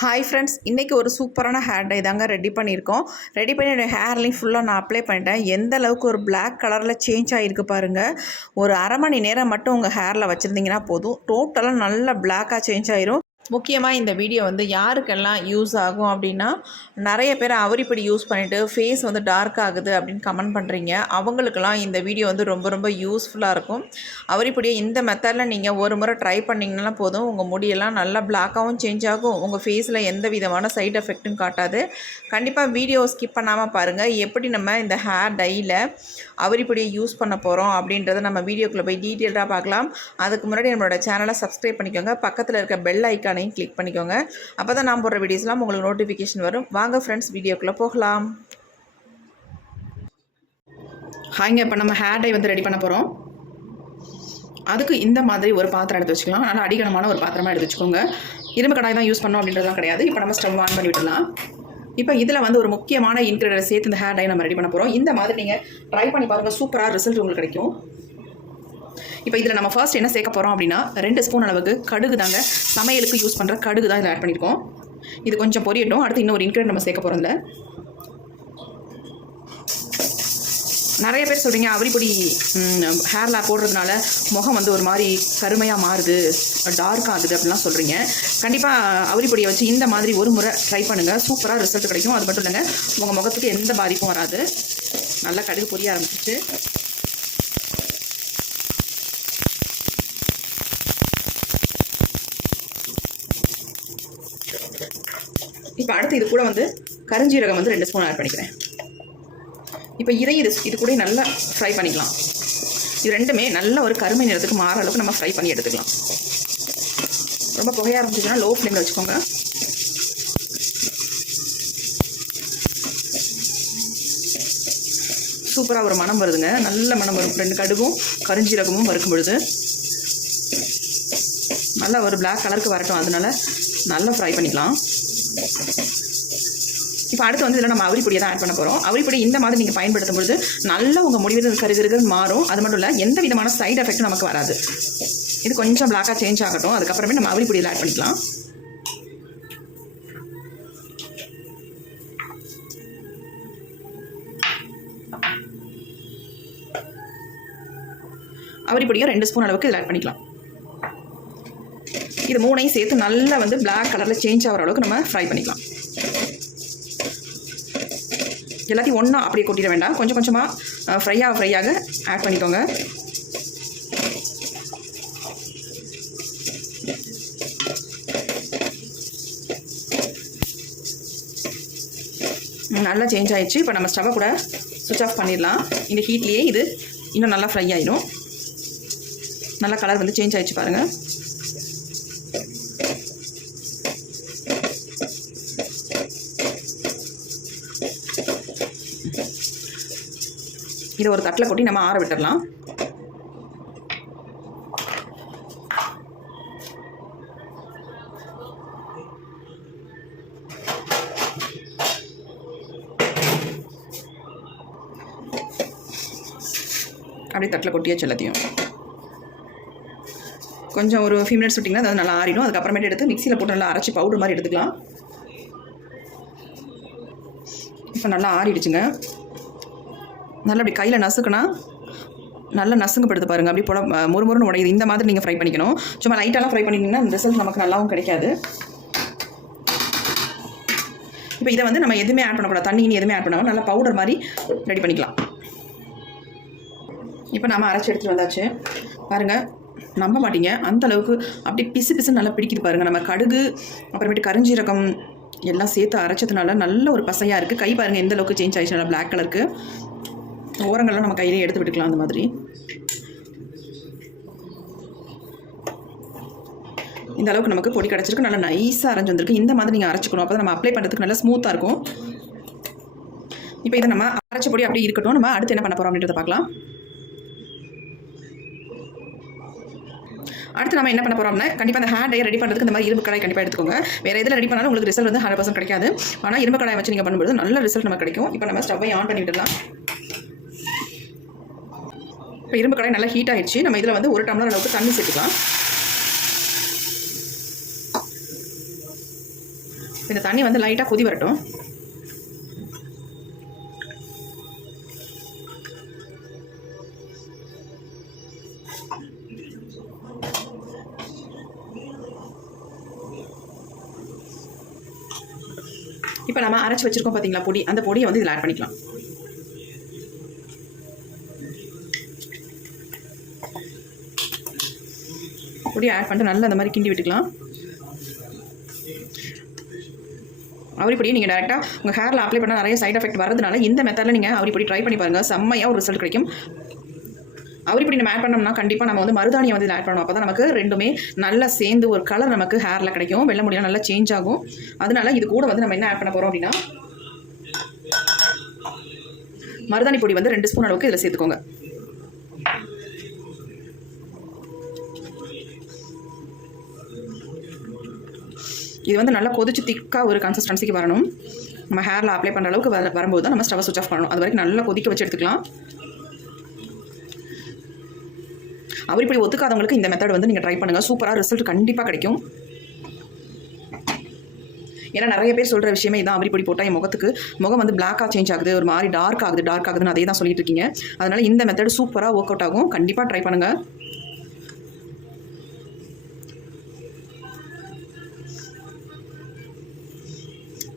Hi friends, இன்றைக்கி ஒரு சூப்பரான ஹேர் டை தாங்க ரெடி பண்ணியிருக்கோம். ரெடி பண்ணி என்னோடய ஹேர்லையும் ஃபுல்லாக நான் அப்ளை பண்ணிட்டேன். எந்த அளவுக்கு ஒரு பிளாக் கலரில் சேஞ்ச் ஆகிருக்கு பாருங்கள். ஒரு அரை மணி நேரம் மட்டும் உங்கள் ஹேரில் வச்சுருந்தீங்கன்னா போதும், டோட்டலாக நல்லா பிளாக்காக சேஞ்ச் ஆயிரும். முக்கியமாக இந்த வீடியோ யாருக்கெல்லாம் யூஸ் ஆகும் அப்படின்னா, நிறைய பேர் அவரிப்படி யூஸ் பண்ணிவிட்டு ஃபேஸ் டார்க் ஆகுது அப்படின்னு கமெண்ட் பண்ணுறீங்க. அவங்களுக்கெல்லாம் இந்த வீடியோ ரொம்ப ரொம்ப யூஸ்ஃபுல்லாக இருக்கும். அவரிப்படியை இந்த மெத்தடில் நீங்கள் ஒரு முறை ட்ரை பண்ணிங்கன்னா போதும், உங்கள் முடியெல்லாம் நல்லா பிளாக்காகவும் சேஞ்ச் ஆகும். உங்கள் ஃபேஸில் எந்த விதமான சைட் எஃபெக்ட்டும் காட்டாது. கண்டிப்பாக வீடியோ ஸ்கிப் பண்ணாமல் பாருங்கள். எப்படி நம்ம இந்த ஹேர் டையில் அவரிப்படியை யூஸ் பண்ண போகிறோம் அப்படின்றத நம்ம வீடியோக்குள்ளே போய் டீட்டெயில்டாக பார்க்கலாம். அதுக்கு முன்னாடி நம்மளோட சேனலை சப்ஸ்கிரைப் பண்ணிக்கோங்க. பக்கத்தில் இருக்க பெல் ஐக்கான் கிளிக் பண்ணிக்கோங்க. அப்போ தான் நான் போடுற வீடியோஸ்லாம் உங்களுக்கு நோட்டிஃபிகேஷன் வரும். வாங்க ஃப்ரெண்ட்ஸ், வீடியோக்குள்ளே போகலாம். ஹாய்ங்க, இப்போ நம்ம ஹேர் டை ரெடி பண்ண போகிறோம். அதுக்கு இந்த மாதிரி ஒரு பாத்திரம் எடுத்து வச்சுக்கலாம். நல்லா அடிகனமான ஒரு பாத்திரமாக எடுத்து வச்சுக்கோங்க. இரும்பு கடாய் தான் யூஸ் பண்ணோம் அப்படின்றதுலாம் கிடையாது. இப்போ நம்ம ஸ்டவ் ஆன் பண்ணி விட்டுடலாம். இப்போ இதில் ஒரு முக்கியமான இன்க்ரீடியன்ட் சேர்த்து இந்த ஹேர் டை நம்ம ரெடி பண்ண போகிறோம். இந்த மாதிரி நீங்கள் ட்ரை பண்ணி பாருங்கள், சூப்பராக ரிசல்ட் உங்களுக்கு கிடைக்கும். இப்போ இதில் நம்ம ஃபர்ஸ்ட் என்ன சேர்க்க போகிறோம் அப்படின்னா, 2 ஸ்பூன் அளவுக்கு கடுகு தாங்க. சமையலுக்கு யூஸ் பண்ணுற கடுகு தான் இதில் ஆட் பண்ணியிருக்கோம். இது கொஞ்சம் பொரியட்டும். அடுத்து இன்னொரு இன்க்ரீடியன்ட் நம்ம சேர்க்க போகிறோம். இதில் நிறைய பேர் சொல்கிறீங்க, அவரிப்பொடி ஹேரில் போடுறதுனால முகம் ஒரு மாதிரி கருமையாக மாறுது, டார்க் ஆகுது அப்படிலாம் சொல்கிறீங்க. கண்டிப்பாக அவரிப்பொடியை வச்சு இந்த மாதிரி ஒரு முறை ட்ரை பண்ணுங்கள். சூப்பராக ரிசல்ட் கிடைக்கும். அது மட்டும் இல்லைங்க, உங்கள் முகத்துக்கு எந்த பாதிப்பும் வராது. நல்லா கடுகு பொரிய ஆரம்பிச்சிச்சு. இப்போ அடுத்து இது கூட கருஞ்சீரகம் 2 ஸ்பூன் ஆட் பண்ணிக்கிறேன். இப்போ இது கூட நல்லா ஃப்ரை பண்ணிக்கலாம். இது ரெண்டுமே நல்ல ஒரு கருமை நிறத்துக்கு மாற அளவுக்கு நம்ம ஃப்ரை பண்ணி எடுத்துக்கலாம். ரொம்ப புகையாக இருந்துச்சுன்னா லோ ஃப்ளேமில் வச்சுக்கோங்க. சூப்பராக ஒரு மனம் வருதுங்க, நல்ல மனம் வரும். 2 கடுகும் கருஞ்சீரகமும் வறுக்கும் பொழுது நல்லா ஒரு பிளாக் கலருக்கு வரட்டும். அதனால நல்லா ஃப்ரை பண்ணிக்கலாம். இப்போ அடுத்து இதில் நம்ம அவரிப்பொடியை தான் ஆட் பண்ண போகிறோம். அவரிப்பொடி இந்த மாதிரி நீங்கள் பயன்படுத்தும் பொழுது நல்லா உங்கள் முடிவில் கருகருகள் மாறும். அது மட்டும் இல்லை, எந்த விதமான சைட் எஃபெக்ட்டும் நமக்கு வராது. இது கொஞ்சம் பிளாக்காக சேஞ்ச் ஆகட்டும். அதுக்கப்புறமே நம்ம அவரிப்பொடியில் ஆட் பண்ணிக்கலாம். அவரிப்பொடியை 2 ஸ்பூன் அளவுக்கு இதில் ஆட் பண்ணிக்கலாம். இது 3ஐயும் சேர்த்து நல்லா பிளாக் கலரில் சேஞ்ச் ஆகிற அளவுக்கு நம்ம ஃப்ரை பண்ணிக்கலாம். எல்லாத்தையும் ஒன்றா அப்படியே கொட்டிட வேண்டாம். கொஞ்சம் கொஞ்சமாக ஃப்ரையாக ஆட் பண்ணிக்கோங்க. நல்லா சேஞ்ச் ஆகிடுச்சு. இப்போ நம்ம ஸ்டவ்வை கூட சுவிட்ச் ஆஃப் பண்ணிடலாம். இந்த ஹீட்லேயே இது இன்னும் நல்லா ஃப்ரை ஆகிடும். நல்லா கலர் சேஞ்ச் ஆகிடுச்சு பாருங்கள். இதை ஒரு தட்டில் கொட்டி நம்ம ஆற விட்டுடலாம். அப்படியே தட்டில் கொட்டியாச்சு எல்லாத்தையும். கொஞ்சம் ஒரு 5 மினிட்ஸ் விட்டிங்கன்னா அது நல்லா ஆறிடும். அதுக்கப்புறமேட்டு எடுத்து மிக்சியில் போட்டு நல்லா அரைச்சி பவுடர் மாதிரி எடுத்துக்கலாம். இப்போ நல்லா ஆறிடுச்சுங்க. நல்லா அப்படி கையில் நசுக்குனா நல்லா நசுங்கப்படுத்து பாருங்கள். அப்படி போல முறுமுறுன்னு உடையுது. இந்த மாதிரி நீங்கள் ஃப்ரை பண்ணிக்கணும். சும்மா லைட்டாலாம் ஃப்ரை பண்ணிட்டீங்கன்னா ரிசல்ட் நமக்கு நல்லாவும் கிடைக்காது. இப்போ இதை நம்ம எதுவுமே ஆட் பண்ணக்கூடாது. தண்ணி எதுவுமே ஆட் பண்ணாமல் நல்லா பவுடர் மாதிரி ரெடி பண்ணிக்கலாம். இப்போ நம்ம அரைச்சி எடுத்துகிட்டு வந்தாச்சு பாருங்கள். நம்ப மாட்டீங்க, அந்த அளவுக்கு அப்படி பிசு நல்லா பிடிக்குது பாருங்கள். நம்ம கடுகு அப்புறமேட்டு கருஞ்சீரகம் எல்லாம் சேர்த்து அரைச்சதுனால நல்ல ஒரு பசையாக இருக்குது. கை பாருங்கள் எந்த அளவுக்கு சேஞ்ச் ஆகிடுச்சு. நல்லா பிளாக் கலருக்கு. ஓரங்கள்லாம் நம்ம கையிலே எடுத்து விட்டுக்கலாம். அந்த மாதிரி இந்த அளவுக்கு நமக்கு பொடி கிடச்சிருக்கு. நல்லா நைஸாக அரைஞ்சி வந்திருக்கு. இந்த மாதிரி நீங்கள் அரைச்சிக்கணும். அப்போ தான் நம்ம அப்ளை பண்ணுறதுக்கு நல்லா ஸ்மூத்தாக இருக்கும். இப்போ இதை நம்ம அரைச்ச பொடி அப்படியே இருக்கட்டும். நம்ம அடுத்து என்ன பண்ண போகிறோம் அப்படின்றத பார்க்கலாம். அடுத்து நம்ம என்ன பண்ண போகிறோம்னா, கண்டிப்பாக அந்த ஹேர் டை ரெடி பண்ணுறதுக்கு இந்த மாதிரி இரும்பு கடாய் கண்டிப்பாக எடுத்துக்கோங்க. வேறு எதில் ரெடி பண்ணாலும் உங்களுக்கு ரிசல்ட் 100% கிடைக்காது. ஆனால் இரும்பு கடாய் வச்சு நீங்கள் பண்ணும்போது நல்ல ரிசல்ட் நமக்கு கிடைக்கும். இப்போ நம்ம ஸ்டவ்வை ஆன் பண்ணி விடலாம். இப்போ இரும்பு கடாய் நல்லா ஹீட் ஆகிடுச்சு. நம்ம இதில் 1 டம்ளர் அளவுக்கு தண்ணி சேர்த்துக்கலாம். இந்த தண்ணி வந்து லைட்டாக கொதி வரட்டும். இப்போ நம்ம அரைச்சி வச்சுருக்கோம் பார்த்தீங்களா பொடி, அந்த பொடியை வந்து இதில் ஆட் பண்ணிக்கலாம். பொடியை ஆட் பண்ணிட்டு நல்லா அந்த மாதிரி கிண்டி விட்டுக்கலாம். அவரிப்பொடியை நீங்கள் டேரெக்டாக உங்கள் ஹேரில் அப்ளை பண்ணால் நிறைய சைட் எஃபெக்ட் வரதுனால இந்த மெத்தடில் நீங்கள் அவரிப்பொடி ட்ரை பண்ணி பாருங்கள், செம்மையாக ஒரு ரிசல்ட் கிடைக்கும். அவரிப்பொடி நம்ம ஆட் பண்ணோம்னா கண்டிப்பாக நம்ம வந்து மருதாணியை வந்து இதில் ஆட் பண்ணணும். அப்போ தான் நமக்கு ரெண்டுமே நல்லா சேர்ந்து ஒரு கலர் நமக்கு ஹேரில் கிடைக்கும், வெள்ளை முடியெல்லாம் நல்லா சேஞ்ச் ஆகும். அதனால இது கூட வந்து நம்ம என்ன ஆட் பண்ண போகிறோம் அப்படின்னா மருதாணி பொடி வந்து 2 ஸ்பூன் அளவுக்கு இதில் சேர்த்துக்கோங்க. இது வந்து நல்லா கொதிச்சு திக்காக ஒரு கன்சிஸ்டன்சிக்கு வரணும். நம்ம ஹேரில் அப்ளை பண்ணுற அளவுக்கு வரும்போது தான் நம்ம ஸ்டவ் சுவிட்ச் ஆஃப் பண்ணணும். அது வரைக்கும் நல்லா கொதிக்க வச்சு எடுத்துக்கலாம். அவரிப்பொடி ஒத்துக்காதவங்களுக்கு இந்த மெத்தட் வந்து நீங்கள் ட்ரை பண்ணுங்கள், சூப்பராக ரிசல்ட் கண்டிப்பாக கிடைக்கும். ஏன்னா நிறைய பேர் சொல்கிற விஷயமே இதான், அவரிப்பொடி போட்டால் என் முகம் வந்து பிளாக்காக சேஞ்ச் ஆகுது, ஒரு மாதிரி டார்க் ஆகுதுன்னு அதே தான் சொல்லிட்டு இருக்கீங்க. அதனால் இந்த மெத்தட் சூப்பராக ஒர்க் அவுட் ஆகும், கண்டிப்பாக ட்ரை பண்ணுங்கள்.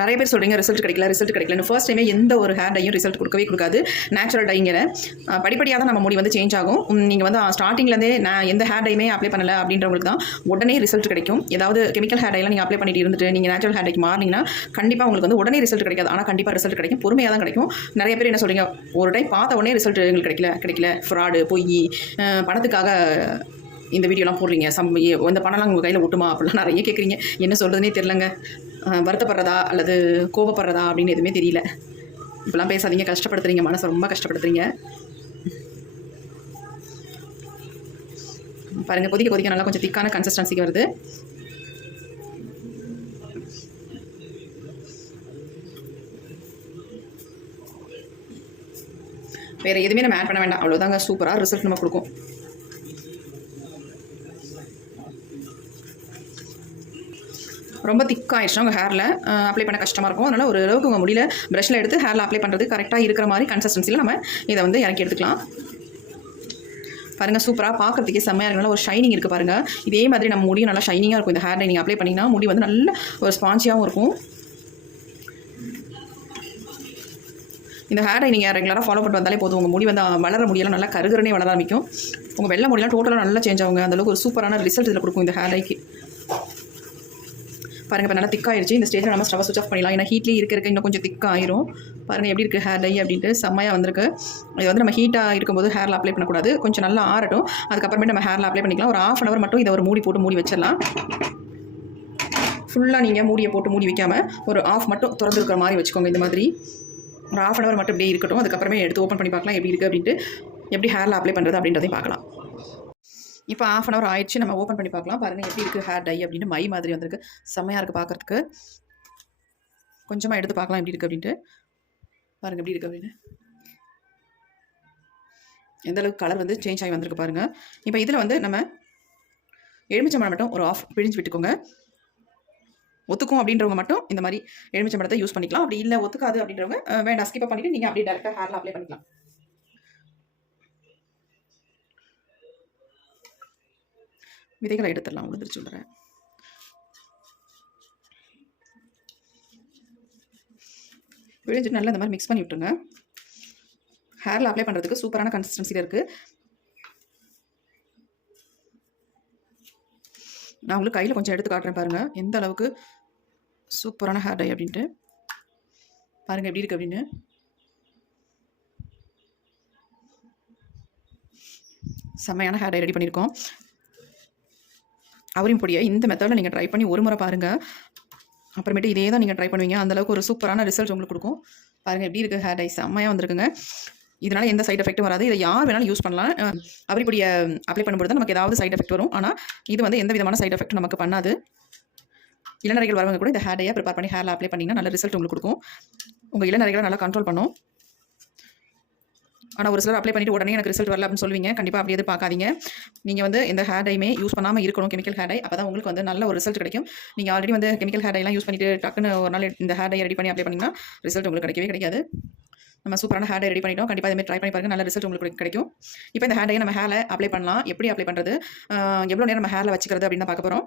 நிறைய பேர் சொல்கிறீங்க ரிசல்ட் கிடைக்கலன்னு. ஃபர்ஸ்ட் டைமே எந்த ஒரு ஹேர் டையும் ரிசல்ட் கொடுக்காது. நேச்சுரல் டைங்கிற படிப்படியாக தான் நம்ம முடி வந்து சேஞ்ச் ஆகும். நீங்கள் வந்து ஸ்டார்டிங்லேருந்தே நான் எந்த ஹேர் டைமே அப்ளை பண்ணலை அப்படின்றவங்களுக்கு தான் உடனே ரிசல்ட் கிடைக்கும். ஏதாவது கெமிக்கல் ஹேர் டைலாம் நீங்கள் அப்ளை பண்ணிட்டு இருந்துட்டு நீங்கள் நேச்சுரல் ஹேர் டைக்கு மாறினீங்கன்னா கண்டிப்பாக உங்களுக்கு வந்து உடனே ரிசல்ட் கிடைக்காது. ஆனால் கண்டிப்பாக ரிசல்ட் கிடைக்கும், பொறுமையாக தான் கிடைக்கும். நிறைய பேர் என்ன சொல்கிறீங்க, ஒரு டைம் பார்த்த உடனே ரிசல்ட் எங்களுக்கு கிடைக்கல, ஃப்ராடு, பொய், பணத்துக்காக இந்த வீடியோலாம் போடுறீங்க, இந்த பணம்லாம் உங்கள் கையில் ஒட்டுமா அப்படிலாம் நிறைய கேட்குறீங்க. என்ன சொல்கிறதுனே தெரிலங்க. வருத்தப்படுறதா அல்லது கோபப்படுறதா அப்படின்னு எதுவுமே தெரியல. இப்போலாம் பேசாதீங்க, கஷ்டப்படுத்துறீங்க, மனசை ரொம்ப கஷ்டப்படுத்துறீங்க. பாருங்கள், கொதிக்க நல்லா கொஞ்சம் திக்கான கன்சிஸ்டன்சிக்கு வருது. வேறு எதுவுமே நம்ம ஆட் பண்ண வேண்டாம், அவ்வளோதாங்க. சூப்பராக ரிசல்ட் நம்ம கொடுக்கும். ரொம்ப திக்காகிடுச்சுன்னா உங்கள் ஹேரில் அப்ளை பண்ண கஷ்டமாக இருக்கும். அதனால் ஒரு அளவுக்கு உங்கள் முடியல ப்ரஷில் எடுத்து ஹேரில் அப்ளை பண்ணுறது கரெக்டாக இருக்கிற மாதிரி கன்சிஸ்டன்சியில் நம்ம இதை வந்து இறக்கி எடுத்துக்கலாம். பாருங்கள், சூப்பராக பார்க்குறதுக்கே செம்மையாக இருக்கனால ஒரு ஷைனிங் இருக்குது பாருங்கள். இதே மாதிரி நம்ம முடியும் நல்லா ஷைனிங்காக இருக்கும். இந்த ஹேர் டை நீங்கள் அப்ளை பண்ணிங்கன்னா முடி வந்து நல்ல ஒரு ஸ்பான்ச்சியாகவும் இருக்கும். இந்த ஹேர் டை நீங்கள் ரெகுலராக ஃபாலோ பண்ணிட்டு வந்தாலே போதும், உங்கள் முடி வந்து வளர முடியலாம் நல்லா கருகருனே வளர ஆரம்பிக்கும். உங்கள் வெள்ளை முடியெல்லாம் டோட்டலாக நல்லா சேஞ்ச் ஆகுங்க. அந்தளவுக்கு ஒரு சூப்பரான ரிசல்ட் இதில் கொடுக்கும் இந்த ஹேர் டைக்கு. பாருங்கள், இப்போ நல்லா திக்காகிடுச்சு. இந்த ஸ்டேஜில் நம்ம ஸ்டவ் சுவிட்ச் ஆஃப் பண்ணிடலாம். ஏன்னா ஹீட்லேயே இருக்க இன்னும் கொஞ்சம் திக்காயிரும். பாருங்கள் எப்படி இருக்குது ஹேர் டை அப்படின்ட்டு, செம்மையாக வந்திருக்கு. இது வந்து நம்ம ஹீட்டாக இருக்கும்போது ஹேரில் அப்ளை பண்ணக்கூடாது, கொஞ்சம் நல்லா ஆறட்டும். அதுக்கப்புறமேட்டு நம்ம ஹேரில் அப்ளை பண்ணிக்கலாம். ஒரு 1/2 hour மட்டும் இதை ஒரு மூடி போட்டு மூடி வச்சிடலாம். ஃபுல்லாக நீங்கள் மூடியை போட்டு மூடி வைக்காமல் ஒரு ஆஃப் மட்டும் திறந்துருக்கிற மாதிரி வச்சுக்கோங்க. இந்த மாதிரி ஒரு 1/2 hour மட்டும் இப்படியே இருக்கட்டும். அதுக்கப்புறமே எடுத்து ஓப்பன் பண்ணி பார்க்கலாம் எப்படி இருக்குது அப்படின்ட்டு, எப்படி ஹேரில் அப்ளை பண்ணுறது அப்படின்றதையும் பார்க்கலாம். இப்போ 1/2 hour ஆயிடுச்சு, நம்ம ஓப்பன் பண்ணி பார்க்கலாம். பாருங்கள் எப்படி இருக்குது ஹேர் டை அப்படின்னு, மை மாதிரி வந்திருக்கு, செம்மையாக இருக்குது பார்க்குறதுக்கு. கொஞ்சமாக எடுத்து பார்க்கலாம் எப்படி இருக்குது அப்படின்ட்டு. பாருங்கள் எப்படி இருக்குது அப்படின்னு, எந்தளவுக்கு கலர் வந்து சேஞ்ச் ஆகி வந்திருக்கு பாருங்கள். இப்போ இதில் வந்து நம்ம எலுமிச்சம்பழம் மட்டும் ஒரு ஆஃப் பிழிஞ்சு விட்டுக்கோங்க. ஒத்துக்கும் அப்படின்றவங்க மட்டும் இந்த மாதிரி எலுமிச்சம்பழத்தை யூஸ் பண்ணிக்கலாம். அப்படி இல்லை ஒத்துக்காது அப்படின்றவங்க வேண்டாம், ஸ்கிப் பண்ணிவிட்டு நீங்கள் அப்படியே டேரெக்டாக ஹேரில் அப்ளை பண்ணிக்கலாம். விதைகளை எடுத்துடலாம், உழுந்துருச்சு விடுறேன். விழிஞ்சிட்டு நல்லா இந்த மாதிரி மிக்ஸ் பண்ணி விட்டுருங்க. ஹேரில் அப்ளை பண்ணுறதுக்கு சூப்பரான கன்சிஸ்டன்சியில் இருக்குது. நான் உங்களுக்கு கையில் கொஞ்சம் எடுத்து காட்டுறேன் பாருங்கள், எந்த அளவுக்கு சூப்பரான ஹேர் டை அப்படின்ட்டு. பாருங்கள் எப்படி இருக்குது அப்படின்னு. செம்மையான ஹேர் டை ரெடி பண்ணியிருக்கோம். அவரின் பொடியை இந்த மெத்தடில் நீங்கள் ட்ரை பண்ணி ஒரு முறை பாருங்கள். அப்புறமேட்டு இதே தான் நீங்கள் ட்ரை பண்ணுவீங்க. அந்தளவுக்கு ஒரு சூப்பரான ரிசல்ட் உங்களுக்கு கொடுக்கும். பாருங்கள் எப்படி இருக்குது ஹேர் டை, செம்மையாக வந்திருக்குங்க. இதனால் எந்த சைட் எஃபெக்ட்டும் வராது. இதை யார் வேணாலும் யூஸ் பண்ணலாம். அவரி பொடியை அப்ளை பண்ணும்போது தான் நமக்கு ஏதாவது சைட் எஃபெக்ட் வரும். ஆனால் இது வந்து எந்த விதமான சைட் எஃபெக்ட்டும் நமக்கு பண்ணாது. இளநரைகள் வரவங்க கூட இந்த ஹேர் டையை ப்ரிப்பேர் பண்ணி ஹேரில் அப்ளை பண்ணிங்கன்னா நல்ல ரிசல்ட் உங்களுக்கு கொடுக்கும். உங்கள் இளநரைகளை நல்லா கண்ட்ரோல் பண்ணும். ஆனால் ஒரு சிலர் அப்ளை பண்ணிட்டு உடனே எனக்கு ரிசல்ட் வரல அப்படின்னு சொல்லுவீங்க. கண்டிப்பாக அப்படி எதிர்பார்க்காதீங்க. நீங்கள் வந்து எந்த ஹேர் டையுமே யூஸ் பண்ணாமல் இருக்கணும், கெமிக்கல் ஹேர் டை. அப்போ தான் உங்களுக்கு வந்து நல்ல ஒரு ரிசல்ட் கிடைக்கும். நீங்கள் ஆல்ரெடி வந்து கெமிக்கல் ஹேர் டைலாம் யூஸ் பண்ணிட்டு டக்குன்னு ஒரு நாள் இந்த ஹேர் டை ரெடி பண்ணி அப்ளை பண்ணிங்கன்னா ரிசல்ட் உங்களுக்கு கிடைக்கவே கிடைக்காது. நம்ம சூப்பரான ஹேர் டை ரெடி பண்ணிட்டோம். கண்டிப்பாக இதுமாதிரி ட்ரை பண்ணி பாருங்கள், நல்ல ரிசல்ட் உங்களுக்கு கிடைக்கும். இப்போ இந்த ஹேர் டையை நம்ம ஹேரில் அப்ளை பண்ணலாம். எப்படி அப்ளை பண்ணுறது, எவ்வளோ நேரம் நம்ம ஹேரில் வச்சுக்கிறது அப்படின்னு தான் பார்க்க போகிறோம்.